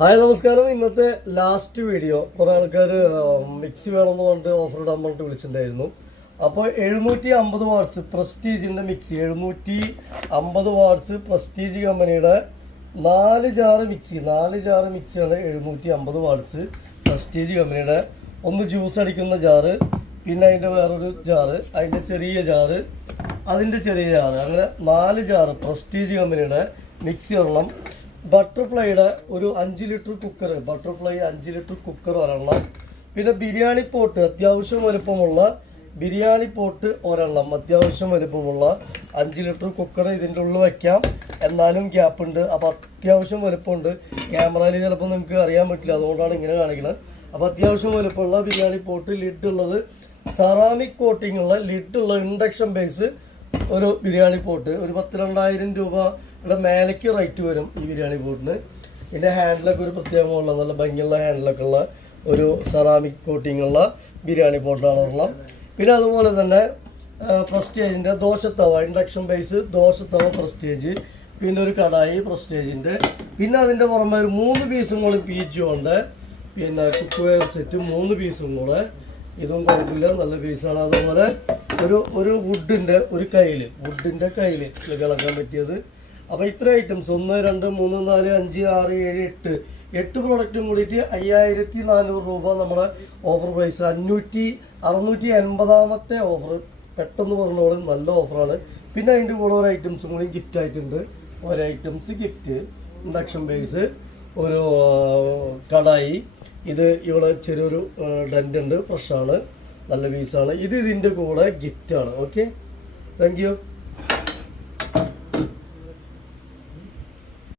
Hi നമസ്കാരം. ഇന്നത്തെ last video കുറേ ആൾക്കാർ മിക്സി വേണമെന്ന് പറഞ്ഞിട്ട് ഓഫർ ഇടാൻ പറഞ്ഞിട്ട് വിളിച്ചിട്ടുണ്ടായിരുന്നു. അപ്പോൾ 750 വാട്ട്സ് പ്രസ്റ്റീജിൻ്റെ മിക്സി, 750 വാട്ട്സ് പ്രസ്റ്റീജ് കമ്പനിയുടെ 4 ജാറ് മിക്സിയാണ് 750 വാട്ട്സ് പ്രസ്റ്റീജ് കമ്പനിയുടെ. ഒന്ന് ജ്യൂസ് അടിക്കുന്ന ജാറ്, പിന്നെ അതിൻ്റെ വേറൊരു ജാറ്, അതിൻ്റെ ചെറിയ ജാറ്, അതിൻ്റെ ചെറിയ ജാറ്, അങ്ങനെ 4 ജാറ് പ്രസ്റ്റീജ് കമ്പനിയുടെ മിക്സി ഒരെണ്ണം. ബട്ടർഫ്ലൈയുടെ ഒരു 5 litre cooker, butterfly 5 litre cooker ഒരെണ്ണം. പിന്നെ ബിരിയാണി പോട്ട്, അത്യാവശ്യം വലുപ്പമുള്ള ബിരിയാണി പോട്ട് ഒരെണ്ണം, അത്യാവശ്യം വലുപ്പമുള്ള 5 ലിറ്റർ കുക്കർ. ഇതിൻ്റെ ഉള്ളിൽ വയ്ക്കാം, എന്നാലും ഗ്യാപ്പ് ഉണ്ട്. അപ്പോൾ അത്യാവശ്യം വലുപ്പമുണ്ട്. ക്യാമറയിൽ ചിലപ്പോൾ നിങ്ങൾക്ക് അറിയാൻ പറ്റില്ല, അതുകൊണ്ടാണ് ഇങ്ങനെ കാണിക്കുന്നത്. അപ്പോൾ അത്യാവശ്യം വലുപ്പമുള്ള ബിരിയാണി പോട്ട്, ലിഡ് ഉള്ളത്, സെറാമിക് കോട്ടിംഗ് ഉള്ള ലിഡുള്ള ഇൻഡക്ഷൻ ബേസ് ഒരു ബിരിയാണി പോട്ട്. ഒരു 12,000 രൂപയുടെ മേലേക്ക് റേറ്റ് വരും ഈ ബിരിയാണി പോട്ടിന്. ഇതിൻ്റെ ഹാൻഡിലൊക്കെ ഒരു പ്രത്യേകമുള്ള നല്ല ഭംഗിയുള്ള ഹാൻഡിലൊക്കെ ഉള്ള ഒരു സെറാമിക് കോട്ടിംഗ് ഉള്ള ബിരിയാണി പോട്ടാണ് ഉള്ളത്. പിന്നെ അതുപോലെ തന്നെ പ്രസ്റ്റേജിൻ്റെ ദോശത്തവ, ഇൻഡക്ഷൻ ബേസ് ദോശത്തവ പ്രസ്റ്റേജ്, പിന്നെ ഒരു കടായി പ്രസ്റ്റേജിൻ്റെ. പിന്നെ അതിൻ്റെ പുറമെ ഒരു 3 പീസും കൂടി പീച്ച് കൊണ്ട്, പിന്നെ കുക്ക് വെയർ സെറ്റ് 3 പീസും കൂടെ. ഇതും കുഴപ്പമില്ല, നല്ല പീസാണ്. അതുപോലെ ഒരു വുഡിൻ്റെ വുഡിൻ്റെ കയ്യിൽ കിളക്കാൻ പറ്റിയത്. അപ്പോൾ ഇത്ര ഐറ്റംസ് 1, 2, 3, 4, 5, 6, 7, 8 പ്രോഡക്റ്റും കൂടിയിട്ട് 5400 രൂപ നമ്മുടെ ഓഫർ പ്രൈസ്. 680ാമത്തെ ഓഫർ. പെട്ടെന്ന് പറഞ്ഞോളും, നല്ല ഓഫറാണ്. പിന്നെ അതിൻ്റെ കൂടെ ഒരു ഐറ്റംസും കൂടി ഗിഫ്റ്റ് ആയിട്ടുണ്ട്. ഒരു ഐറ്റംസ് ഗിഫ്റ്റ്, ഇൻഡക്ഷൻ ബേസ്, ഒരു കടായി. ഇത് ഇവിടെ ചെറിയൊരു ഡെൻ്റ് ഉണ്ട്, ഫ്രഷാണ്, നല്ല പീസാണ്. ഇത് ഇതിൻ്റെ കൂടെ ഗിഫ്റ്റാണ്. Okay, thank you.